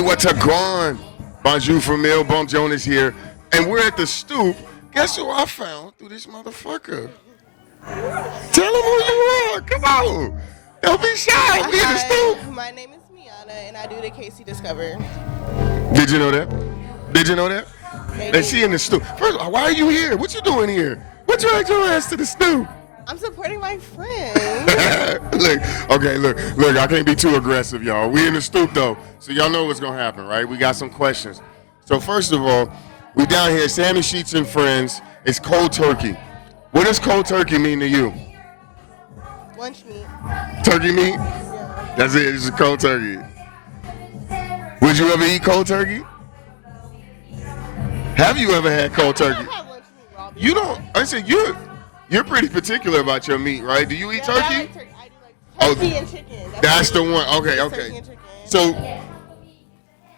Hey, what's a gone? Bonjour from Mill, Bump Jonas here. And we're at the Stoop. Guess who I found through this motherfucker? Tell him who you are. Come on. Don't be shy. We at the Stoop. My name is Meyana, and I do the KCDiscover. Did you know that? Did you know that? Maybe. And she in the Stoop. First of all, why are you here? What you doing here? What dragged your ass to the Stoop? I'm supporting my friend. Look, I can't be too aggressive, y'all. We in the Stoop, though, so y'all know what's going to happen, right? We got some questions. So first of all, we down here, Sammy Sheets and Friends. It's cold turkey. What does cold turkey mean to you? Lunch meat. Turkey meat? Yeah. That's it, it's a cold turkey. Would you ever eat cold turkey? Have you ever had cold turkey? I have lunch meat raw beef. You don't, I said you're pretty particular about your meat, right? Do you eat turkey? I like turkey. I do like turkey and chicken. That's the one. Okay. Turkey and chicken. So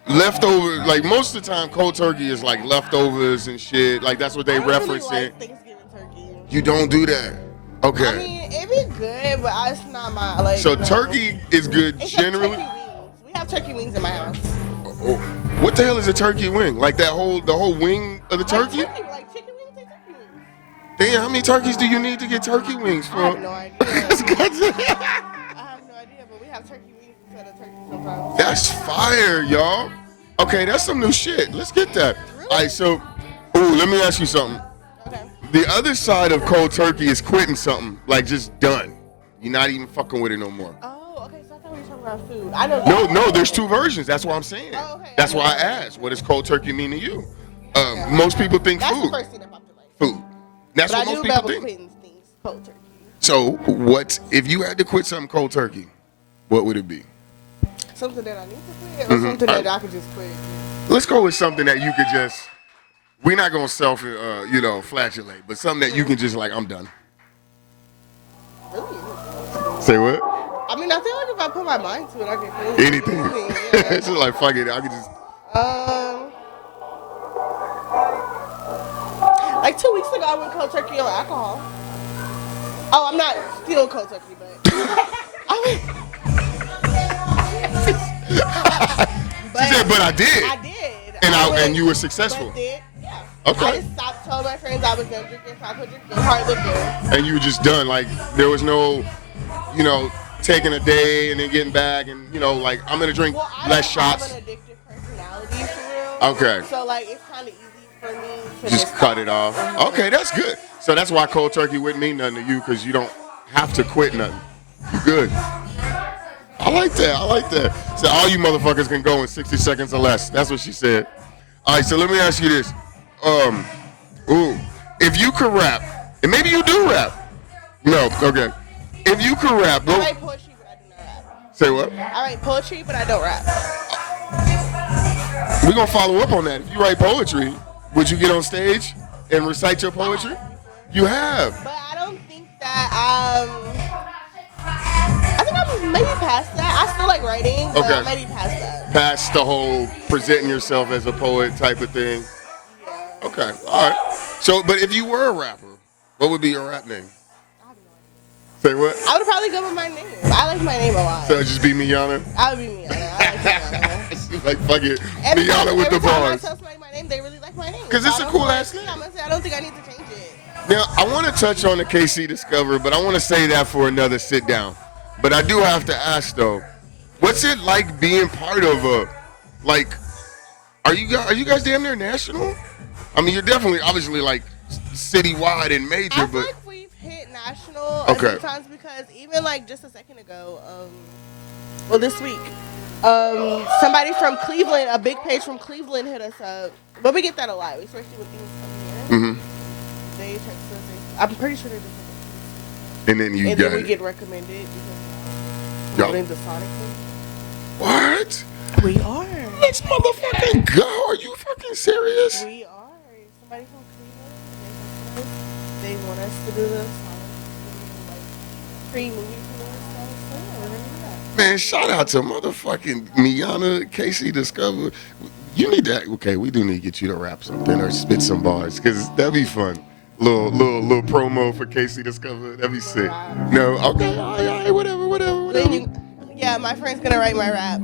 leftover, like most of the time, cold turkey is like leftovers and shit. Like that's what they reference really it. like Thanksgiving turkey. You don't do that. Okay. I mean, it'd be good, but it's not my like. So turkey is good it's generally. Like turkey wings. We have turkey wings in my house. Oh, what the hell is a turkey wing? Like the whole wing of the turkey? Like chicken wings and turkey wings. Damn, how many turkeys do you need to get turkey wings for? I have no idea. I have no idea, but we have turkey wings instead of turkey sometimes. That's fire, y'all. Okay, that's some new shit. Let's get that. Really? All right, so, let me ask you something. Okay. The other side of cold turkey is quitting something, like just done. You're not even fucking with it no more. Oh, okay. So I thought we were talking about food. I know that. No, there's two versions. That's what I'm saying. Oh, okay. That's why I asked. What does cold turkey mean to you? Most people think That's food. the first thing that popped in my head. Food. That's But what I most do people love think. quitting things cold turkey. So, what if you had to quit something cold turkey? What would it be? Something that I need to quit, or something that I could just quit. Let's go with something that you could just. We're not gonna flatulate, but something that you can just like, I'm done. Really? Say what? I mean, I feel like if I put my mind to it, I can quit Anything. Yeah. It's just like fuck it. I could just. Like 2 weeks ago, I went cold turkey on alcohol. Oh, I'm not still cold turkey, but I She said, but I did. I did. And you were successful. But did, yeah. Okay. I just stopped telling my friends I was done drinking, so I quit drinking hard liquor. And you were just done. Like there was no, taking a day and then getting back and like I'm gonna drink less shots. I don't have an addictive personality for real. Okay. So like it's kind of easy for me to Just cut it off. Okay, that's good. So that's why cold turkey wouldn't mean nothing to you because you don't have to quit nothing. You good. I like that. So all you motherfuckers can go in 60 seconds or less. That's what she said. All right, so let me ask you this. If you could rap, and maybe you do rap. No, okay. If you could rap, I write poetry, but I do not rap. Say what? I write poetry, but I don't rap. We're going to follow up on that. If you write poetry, would you get on stage and recite your poetry? You have. But I don't think that, I think I'm maybe past that. I still like writing, but Okay. I'm maybe past that. Past the whole presenting yourself as a poet type of thing. Yeah. Okay, all right. So, but if you were a rapper, what would be your rap name? Say what? I would probably go with my name. I like my name a lot. So it'd just be Meyana? I would be Meyana. I like Meyana. She's like, fuck it. Every Meyana with the time I bars. tell somebody my name, they really like my name. 'Cause it's So a I cool don't ass feel like name. I'm gonna say I don't think I need to change it. Now, I want to touch on the KCDiscover, but I want to say that for another sit down. But I do have to ask, though, what's it like being part of are you guys damn near national? I mean, you're definitely, obviously, like, citywide and major, I feel but... like we've hit national Okay. sometimes because even like just a second ago, this week, somebody from Cleveland, a big page from Cleveland hit us up. But we get that a lot, especially with things coming in. Mm-hmm. They text us. I'm pretty sure they just And then you and got then we it. get recommended because Y'all- promoting the Sonic thing. What? We are. Let's motherfucking go. Are you fucking serious? We are. Somebody from Cleveland. They want us to do the Sonic pre-movie for us. So yeah, we're gonna do that. Man, shout out to motherfucking Meyana, KCDiscover. You need that. Okay, we do need to get you to rap something or spit some bars because that'd be fun. Little promo for KCDiscover. That'd be sick. No, okay, all right, whatever. Then yeah, my friend's gonna write my rap.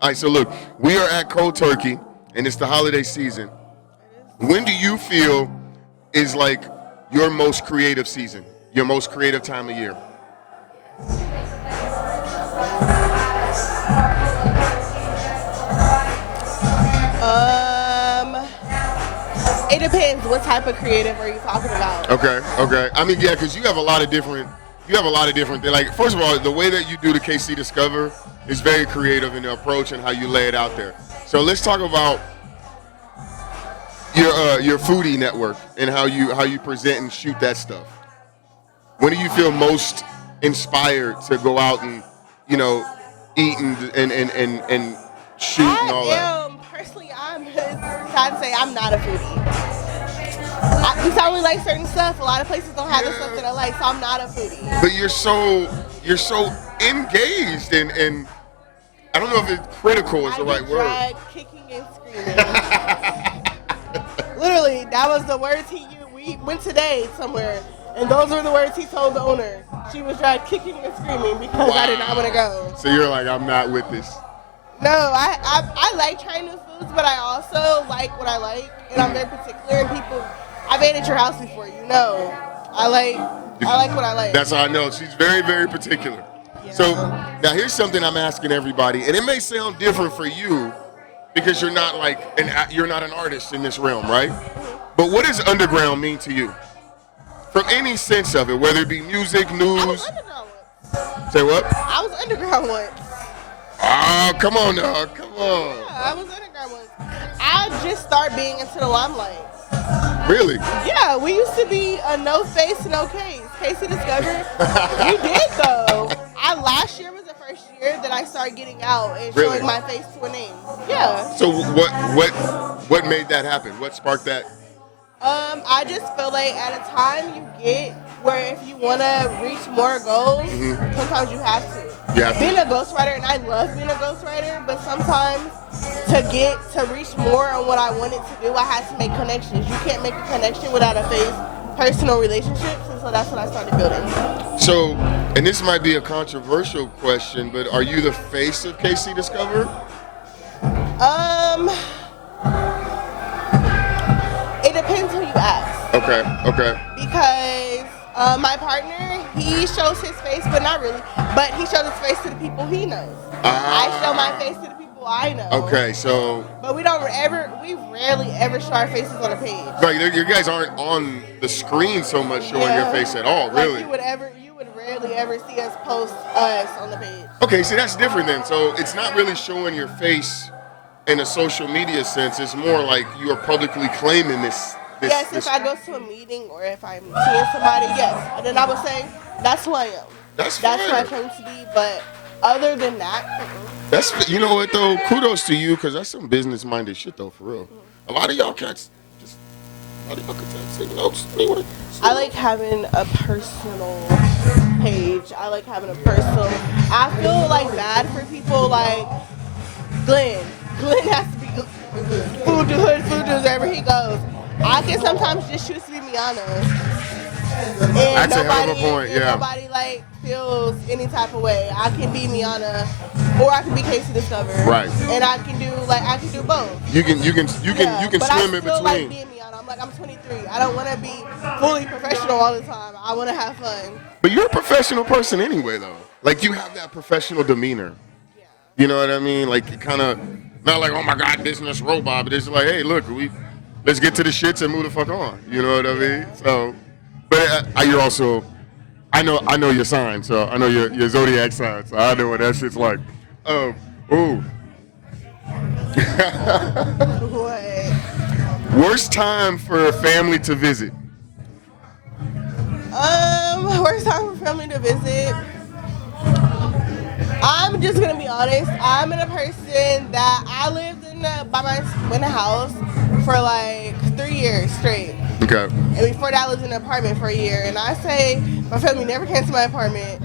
All right, so look, we are at Cold Turkey, and it's the holiday season. When do you feel is like your most creative season, your most creative time of year? It depends. What type of creative are you talking about? Okay. I mean, yeah, because you have a lot of different. Like, first of all, the way that you do the KCDiscover is very creative in the approach and how you lay it out there. So let's talk about your foodie network and how you present and shoot that stuff. When do you feel most inspired to go out and eat and shoot and all that? Personally, I'm trying to say I'm not a foodie. Because I only like certain stuff. A lot of places don't have the stuff that I like, so I'm not a foodie. But you're so engaged and I don't know if it's critical is the right word. Drag, kicking and screaming. Literally, that was the words he used. We went today somewhere, and those were the words he told the owner. She was drag, kicking and screaming because I did not want to go. So you're like, I'm not with this. No, I like trying new foods, but I also like what I like, and I'm very particular. And people, I've ate at your house before, I like what I like. That's how I know. She's very, very particular. Yeah. So now here's something I'm asking everybody, and it may sound different for you because you're not an artist in this realm, right? But what does underground mean to you? From any sense of it, whether it be music, news. I was underground once. Say what? I was underground once. Oh, come on now, come on. Yeah, I was underground once. I just started being into the limelight. Really? Yeah, we used to be a no face, no case. KCDiscover. We did though. Last year was the first year that I started getting out and showing my face to a name. Yeah. So what made that happen? What sparked that? I just feel like at a time you get where if you want to reach more goals, sometimes you have to. Yeah. Being a ghostwriter, and I love being a ghostwriter, but sometimes to reach more on what I wanted to do, I had to make connections. You can't make a connection without a face, personal relationships, and so that's what I started building. So, and this might be a controversial question, but are you the face of KCDiscover? It depends who you ask. Okay. Because my partner, he shows his face, but not really. But he shows his face to the people he knows. I show my face to the people I know. Okay, so. But we rarely ever show our faces on a page. Right, you guys aren't on the screen so much showing your face at all, really. Like you would rarely ever see us post us on the page. Okay, see, that's different then. So it's not really showing your face in a social media sense. It's more like you are publicly claiming this. Yes, if I go to a meeting or if I'm seeing somebody, yes. And then I would say, that's who I am. That's who I claim to be, but other than that, that's, you know what though, kudos to you, because that's some business-minded shit though, for real. A lot of y'all cats take notes anyway. I like having a personal page. I like having a personal, I feel like bad for people like Glenn. Glenn has to be food to hood, food to wherever he goes. I can sometimes just choose to be Meyana. And that's a hell of a point, yeah. Nobody like feels any type of way. I can be Meyana, or I can be KCDiscover. Right. And I can do both. You can swim in between. Like being Meyana. I'm 23. I don't want to be fully professional all the time. I want to have fun. But you're a professional person anyway, though. Like you have that professional demeanor. Yeah. You know what I mean? Like you kind of not like, oh my God, business robot, but it's like, hey, look, let's get to the shits and move the fuck on. You know what I mean? So, but you're also, I know your sign, so I know your zodiac sign, so I know what that shit's like. Ooh. What? Worst time for a family to visit? Worst time for family to visit. I'm just gonna be honest. I'm a person that I lived in the house for like 3 years straight. Okay. And before that, I lived in an apartment for a year. And I say my family never came to my apartment.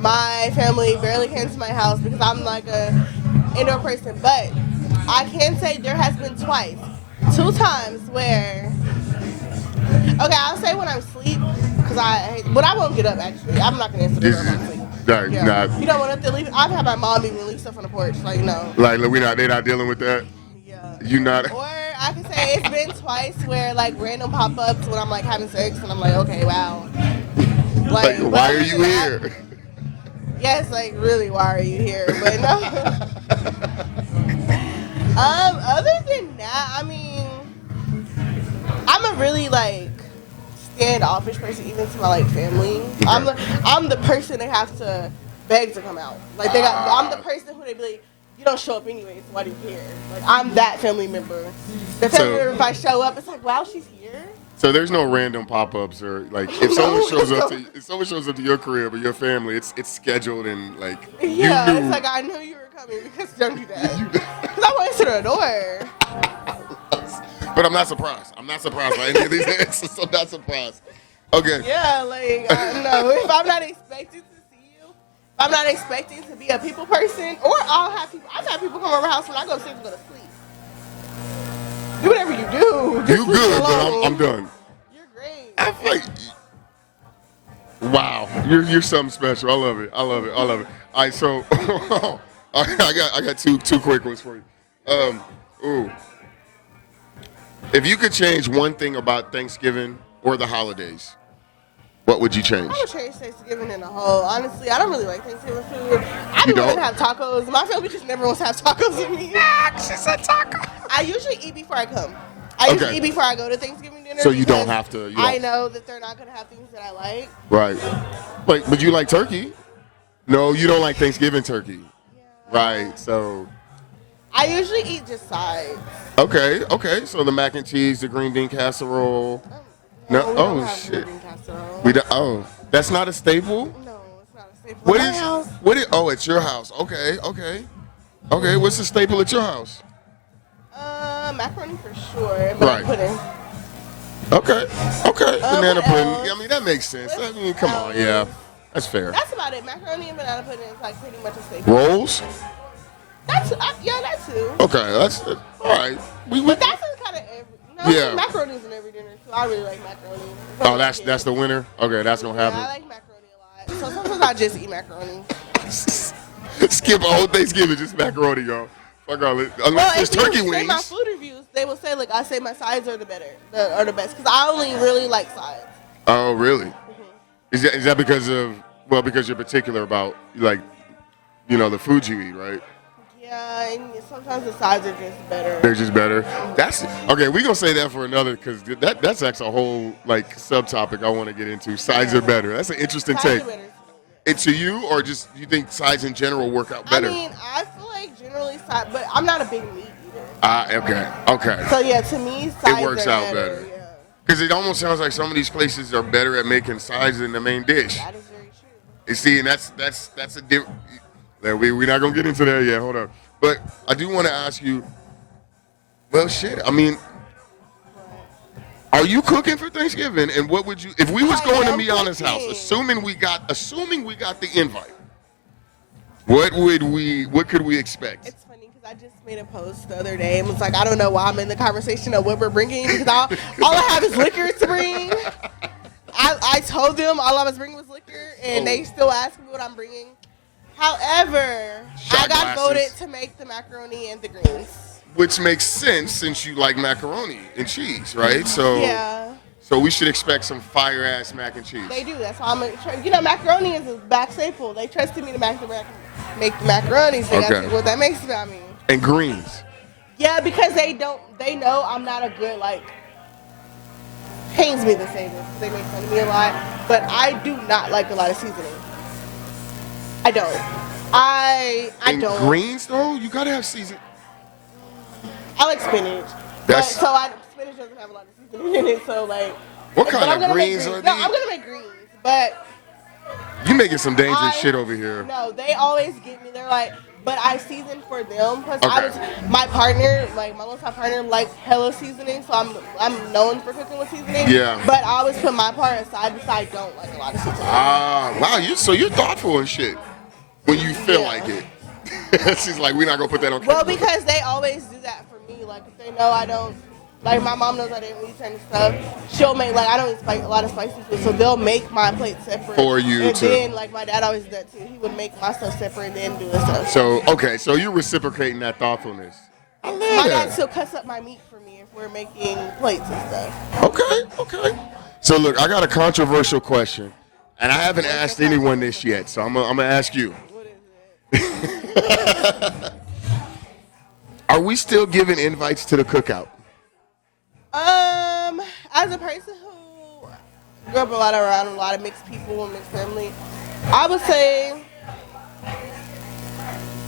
My family barely came to my house because I'm like a indoor person. But I can say there has been two times where. Okay, I'll say when I'm asleep, because I won't get up actually. I'm not gonna answer this when I'm asleep. Like, Yeah. not, You don't want to leave. I've had my mom even leave stuff on the porch. Like, no. like they're not dealing with that. Yeah. You not. Or I can say it's been twice where like random pop-ups when I'm like having sex and I'm like, okay, wow. Like, why are you here? Yes, like really, why are you here? But no. Other than that, I mean, I'm a really like standoffish person, even to my like family. Okay. I'm the person they have to beg to come out. Like I'm the person who they be like, you don't show up anyway, so why do you care? Like I'm that family member. The family member, if I show up, it's like, wow, she's here. So there's no random pop-ups or like if someone shows up to your crib or your family, it's scheduled and like Yeah, you knew. it's like I knew you were coming because don't do that. Because I went to the door. But I'm not surprised. I'm not surprised by any of these answers. I'm not surprised. Okay. Yeah, like no, if I'm not expecting to see you, if I'm not expecting to be a people person, or I've had people come over the house when I go upstairs and go to sleep. Do whatever you do. Just You leave me good, alone. but I'm done. You're great. I'm like, wow, you're something special. I love it. I love it. I love it. All right, so I got two quick ones for you. Ooh, if you could change one thing about Thanksgiving or the holidays, what would you change? I would change Thanksgiving in a whole. Honestly, I don't really like Thanksgiving food. I You don't want don't? to have tacos. My family just never wants to have tacos with me. She said taco. I usually eat before I come. I usually eat before I go to Thanksgiving dinner. So you don't because have to. I know that they're not going to have things that I like. Right. But you like turkey? No, you don't like Thanksgiving turkey. Yeah. Right. So. I usually eat just sides. Okay. So the mac and cheese, the green bean casserole. No, we don't Oh have shit. green bean casserole. We don't. Oh, that's not a staple. No, it's not a staple. What at my is? house. What is? Oh, it's your house. Okay. What's the staple at your house? Macaroni for sure. Banana pudding. Okay. Banana what pudding. else? I mean, that makes sense. I mean, come on. else? Yeah, that's fair. That's about it. Macaroni and banana pudding is like pretty much a staple. Rolls. That too. Okay, that's all right. But that's kind of every. Yeah. Macaroni's in every dinner too. I really like macaroni. Oh, that's the winner. Okay, that's gonna Yeah, happen. I like macaroni a lot. So sometimes I just eat macaroni. Skip a whole Thanksgiving just macaroni, y'all. Fuck all it. Unless there's turkey In my wings. food reviews, they will say like I say my sides are the best because I only really like sides. Oh, really? Is that because you're particular about like, the food you eat, right? Yeah, and sometimes the sides are just better. They're just better. That's okay. We're gonna say that for another because that's actually a whole like subtopic I want to get into. Sides are better. That's an interesting Sides take. are better. It's to you, or just you think sides in general work out better? I mean, I feel like generally sides, but I'm not a big meat eater. Okay. So yeah, to me, sides works are out better. Yeah. Because it almost sounds like some of these places are better at making sides than the main dish. That is very true. You see, and that's a different. We're not gonna get into that yet. Hold up. But I do want to ask you. Well, shit. I mean, are you cooking for Thanksgiving? And what would you, if we was going to Meyana's house, assuming we got the invite, what could we expect? It's funny because I just made a post the other day and was like, I don't know why I'm in the conversation of what we're bringing because all I have is liquor to bring. I told them all I was bringing was liquor, and they still ask me what I'm bringing. However, I got voted to make the macaroni and the greens. Which makes sense since you like macaroni and cheese, right? So Yeah. So we should expect some fire ass mac and cheese. They do. That's why macaroni is a back staple. They trusted me to make the macaroni. So Okay. what that makes me. I mean. And greens. Yeah, because they know I'm not a good pains me to say this because they make fun of me a lot, but I do not like a lot of seasoning. I don't. I don't. Greens though, you gotta have seasoning. I like spinach. Spinach doesn't have a lot of seasoning in it, so like. What kind of greens are these? No, I'm gonna make greens, but. You making some dangerous shit over here. No, they always get me. They're like, but I season for them because Okay. my partner, my longtime partner, likes hella seasoning, so I'm known for cooking with seasoning. Yeah. But I always put my part aside because I don't like a lot of seasoning. Wow, you're thoughtful and shit. When you feel like it. She's like, we're not gonna put that on camera. Well, because they always do that for me. Like if they know I don't Like my mom knows I didn't eat certain stuff. She'll make like I don't eat a lot of spicy food, so they'll make my plate separate For you And to- then like my dad always did that too. He would make my stuff separate and then do his stuff. So okay, so you're reciprocating that thoughtfulness. I love My dad that. still cuts up my meat for me if we're making plates and stuff. Okay. So look, I got a controversial question, and I haven't asked anyone this yet, so I'm gonna ask you. What is it? Are we still giving invites to the cookout? As a person who grew up around a lot of mixed people and mixed family, I would say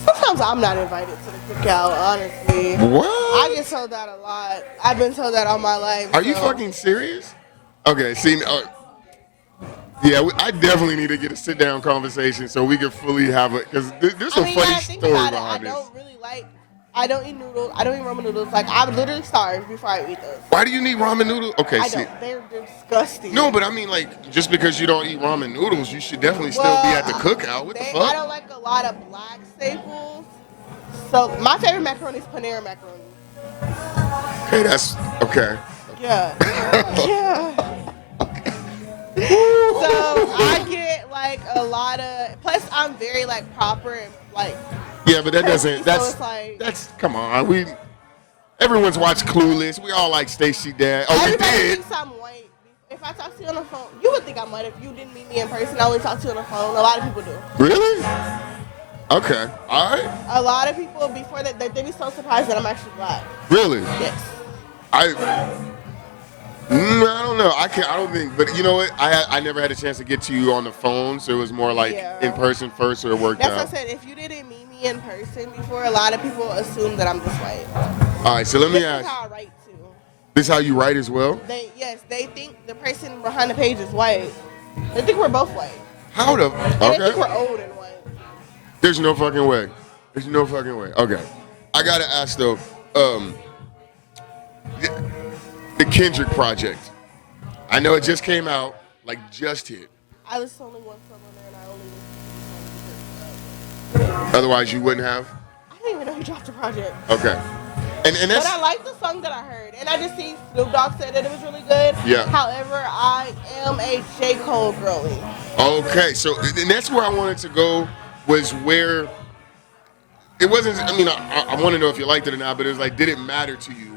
sometimes I'm not invited to the cookout, honestly. What? I get told that a lot. I've been told that all my life. Are you fucking serious? Okay, see, yeah, I definitely need to get a sit-down conversation so we can fully have it, because there's a funny story behind this. I don't eat noodles. I don't eat ramen noodles. Like, I would literally starve before I eat those. Why do you need ramen noodles? Okay, I see. don't. They're disgusting. No, but I mean, like, just because you don't eat ramen noodles, you should definitely still be at the cookout. What the fuck? I don't like a lot of black staples. So, my favorite macaroni is Panera macaroni. Okay, that's okay. Yeah. Yeah. So, I get, like, a lot of... Plus, I'm very, like, proper and, like... Yeah, but that doesn't. So it's like, That's come on. Everyone's watched Clueless. We all like Stacey Dash. Oh, we everybody did. thinks I'm white. If I talk to you on the phone, you would think I'm white if you didn't meet me in person. I only talk to you on the phone. A lot of people do. Really? Okay. All right. A lot of people before that, they be so surprised that I'm actually black. Really? Yes. I don't know. I don't think. But you know what? I never had a chance to get to you on the phone, so it was more like in person first, or it worked That's out. what I said. If you didn't meet me in person before, a lot of people assume that I'm just white. All right. So let me This ask. is how I write too. This is how you write as well? They think the person behind the page is white. They think we're both white. How the? And they think we're Okay. old and white. There's no fucking way. There's no fucking way. Okay. I gotta ask though. The Kendrick project. I know it just came out, like just hit. I listened to only one song on there, and I only listened to the song. Otherwise, you wouldn't have. I didn't even know he dropped a project. Okay. And But that's I like the song that I heard, and I just see Snoop Dogg said that it was really good. Yeah. However, I am a J. Cole girly. okay. So and that's where I wanted to go. Was where it wasn't. I mean, I want to know if you liked it or not. But it was like, did it matter to you?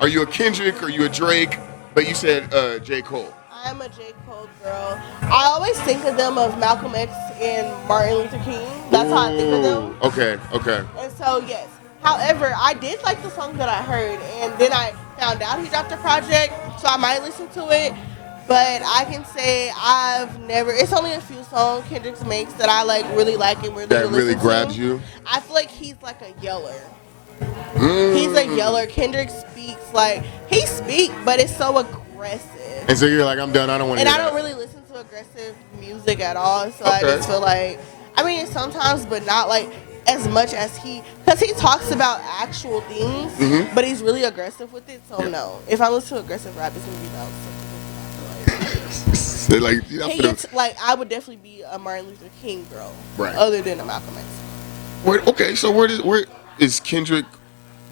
Are you a Kendrick? Are you a Drake? But you said J. Cole. I'm a J. Cole girl. I always think of them of Malcolm X and Martin Luther King. That's how I think of them. Okay. And so, yes. However, I did like the song that I heard, and then I found out he dropped a project, so I might listen to it. But I can say it's only a few songs Kendrick makes that I really like and really That really listen grabs to. you? I feel like he's like a yeller. He's a yeller. Kendrick speaks he speaks, but it's so aggressive. And so you're like, I'm done. I don't want to. And I don't really listen to aggressive music at all, so I just feel sometimes, but not as much as because he talks about actual things, but he's really aggressive with it. So no, if I listen to aggressive rap, it's gonna be about So, I would definitely be a Martin Luther King girl, Right. Other than a Malcolm X. Okay, so where is Kendrick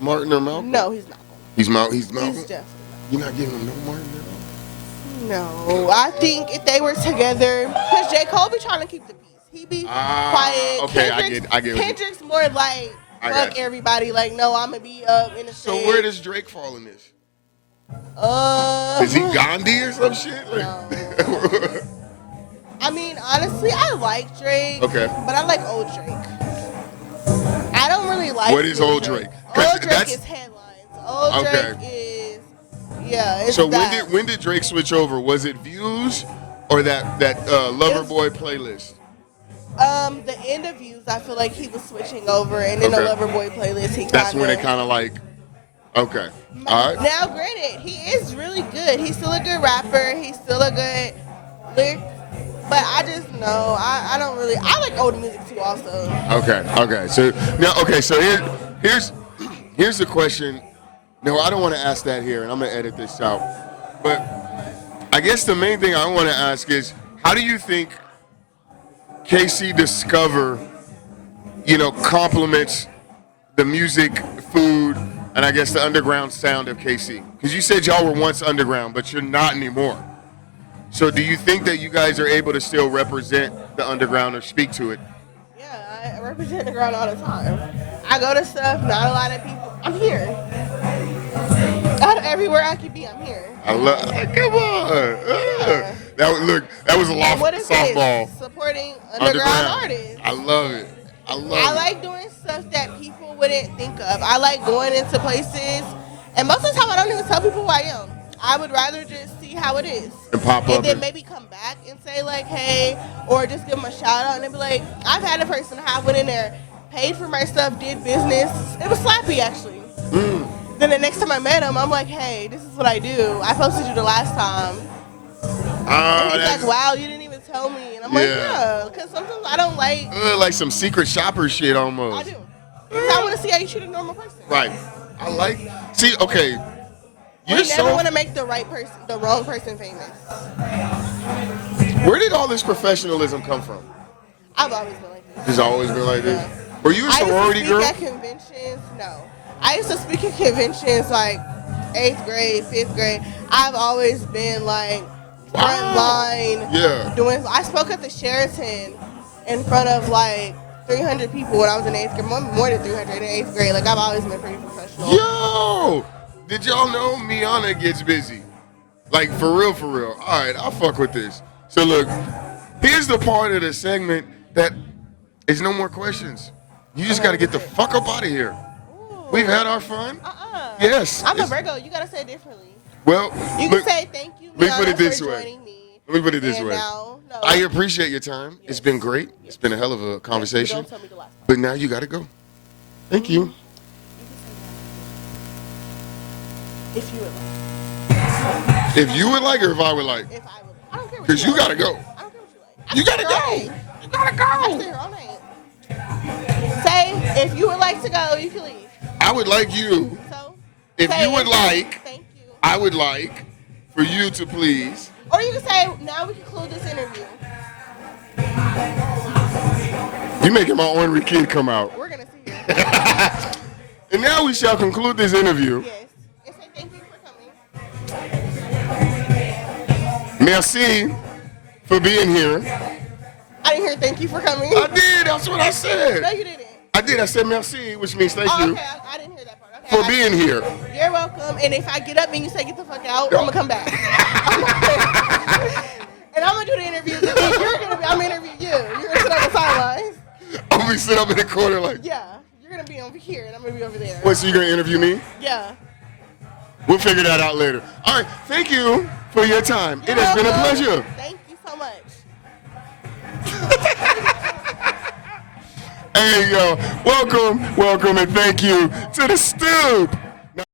Martin or Malcolm? No, he's Malcolm. He's Malcolm. He's definitely You're not giving him no Martin at all? No, I think if they were together, because J. Cole be trying to keep the peace. He be quiet. Okay, I get it. Kendrick's more fuck everybody. No, I'm going to be up in the So stage. where does Drake fall in this? Is he Gandhi or some shit? No. I mean, honestly, I like Drake. Okay. But I like old Drake. I don't really like What is new old Drake? 'Cause Old Drake is headlines. Old Drake is, it's So that. when did Drake switch over? Was it Views or that Loverboy playlist? The end of Views, I feel like he was switching over, and then the Loverboy playlist, That's when it kind of okay. All right. Now, granted, he is really good. He's still a good rapper. He's still a good lyric. But I just know I don't really. I like old music too, also. Okay. So here's the question. No, I don't want to ask that here, and I'm gonna edit this out. But I guess the main thing I want to ask is, how do you think KCDiscover, complements the music, food, and I guess the underground sound of KC? Because you said y'all were once underground, but you're not anymore. So do you think that you guys are able to still represent the underground or speak to it? Yeah, I represent the ground all the time. I go to stuff, not a lot of people. I'm here. Out of everywhere I could be, I'm here. I love. Come on. Yeah. That was a And what is softball. this? Supporting underground artists. I love it. I like doing stuff that people wouldn't think of. I like going into places, and most of the time I don't even tell people who I am. I would rather just see how it is. And pop up. And then maybe come back and say like, hey, or just give them a shout out and they'd be like, I've had a person I went in there, paid for my stuff, did business. It was slappy actually. Then the next time I met him, I'm like, hey, this is what I do. I posted you the last time. And he's like, wow, you didn't even tell me. And I'm like, yeah, because sometimes I don't like some secret shopper shit almost. I do. Because I want to see how you treat a normal person. Right. I like. See, okay. You never want to make the wrong person famous. Where did all this professionalism come from? I've always been like this. It's always been like this. Yeah. Were you a sorority girl? I used to speak at conventions. No. I used to speak at conventions like 8th grade, 5th grade. I've always been like front line. Yeah. I spoke at the Sheraton in front of like 300 people when I was in 8th grade. More than 300 in 8th grade. Like I've always been pretty professional. Yo! Did y'all know Meyana gets busy? Like, for real, for real. All right, I'll fuck with this. So, look, here's the part of the segment that is no more questions. You just got to get the fuck up out of here. Ooh. We've had our fun. Yes. I'm a Virgo. You got to say it differently. Well, you can say thank you, Meyana, let me put it this for way. joining me. Let me put it this And way. Now, no. I appreciate your time. Yes. It's been great. Yes. It's been a hell of a conversation. Don't tell me the last part. But now you got to go. Thank you. If you would like. If you would like or if I would like? If I would. I don't care what because you got to go. I don't care what you like. You got to go. You got to go. I stay here all night. Say, if you would like to go, you can leave. I would like you. So? If you would like, thank you. I would like for you to please. Or you can say, now we conclude this interview. You're making my ornery kid come out. We're going to see you. And now we shall conclude this interview. Yes. And say thank you for coming. Merci for being here. I didn't hear thank you for coming. I did. That's what I said. No, you didn't. I did. I said merci, which means thank you. Okay. I didn't hear that part. Okay. For being here. You're welcome. And if I get up and you say get the fuck out, I'm going to come back. And I'm going to do the interview. I'm going to interview you. You're going to sit on the sidelines. I'm going to be sitting up in the corner like. Yeah. You're going to be over here and I'm going to be over there. Wait, so you're going to interview me? Yeah. We'll figure that out later. All right. Thank you for your time. It has been a pleasure. Thank you so much. Hey, yo. Welcome, and thank you to the Stoop.